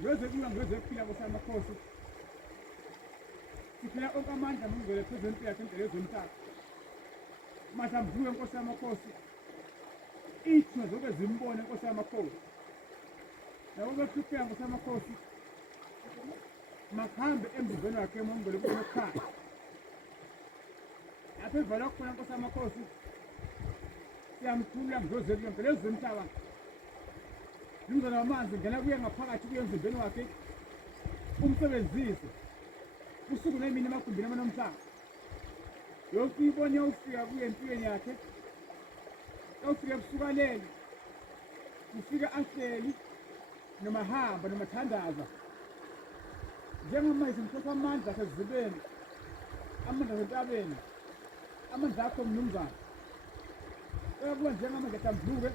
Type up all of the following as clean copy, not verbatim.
Ngezokulwa ngezokuphila kwasamakhosi siphila onke amandla mangivele phezu empilo yakhe indlela yezomhlaba mahlambuluke Nkosi yamakhosi ithuna zonke zimbone Nkosi yamakhosi labo behlupheka Nkosi yamakhosi makuhambe embizweni wakhe mangivele kube ekhaya lapho evala khona Nkosi yamakhosi siyamthula ngizozeli yonke lezi zomhlaba Ngizona amanzi ngena kuye ngaphakathi kuye emzimbeni wakhe umsebenzise usuku nemini emagumbini amanomhlaba yonke ibone yawufika kuye empilweni yakhe yawufika ebusuku alele ufika ahleli noma hamba noma thandaza njengamanje ngithatha amandla asezibeni amandla asentabeni amandla akho mnumzane kuba njengamanje ahlambuluke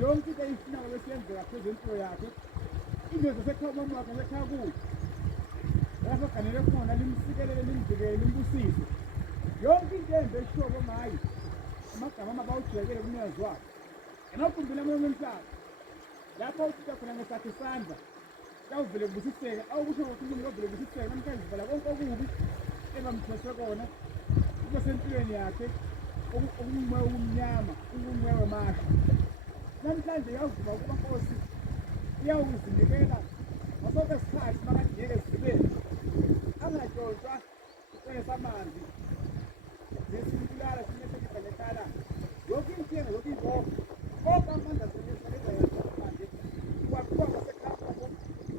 yonke into ayifinayo besiyenzeka phezu empilo yakhe ingozi esekhaya umama wakhe esekhaya kuyo lapho ganele khona limsikelele limvikele limbusise yonke into embe eshobo ngayo amagama amabawujekele kumnikazi wakhe emagumbini amanye omhlaba lapho uthitha khona ngesakhe isandla kawuvele kubusiseke awukusho ukuthi umuntu kavele kubusiseke namhlanje zivala konke okubi engamthwese kona kube sempilweni yakhe okumoya omnyama umoya wemasha namhlanje yavuma ukuba Nkosi iyawuzinikela ngasoke isikhathi makangeke esibeni angatshontshwa isicelo samanzi nesimibulala sinesekisa nekhala yonke inkinga yonke ingozi konke amandla asebenza yenza manje kwakhiwa ngasekhaya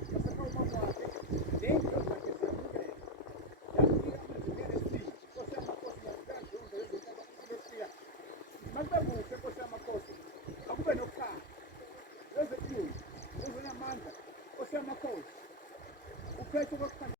ngasekhaya umama wakhe ney'nto zakhe ziyamukela yamnika amazingela esini Nkosi yamakhosi ngiyakubeka njengo lezomhlaba ukufika makube kuhle Nkosi yamakhosi akube nokukhanya lezempilo lezonamandla Nkosi yamakhosi uphethe kokukhanya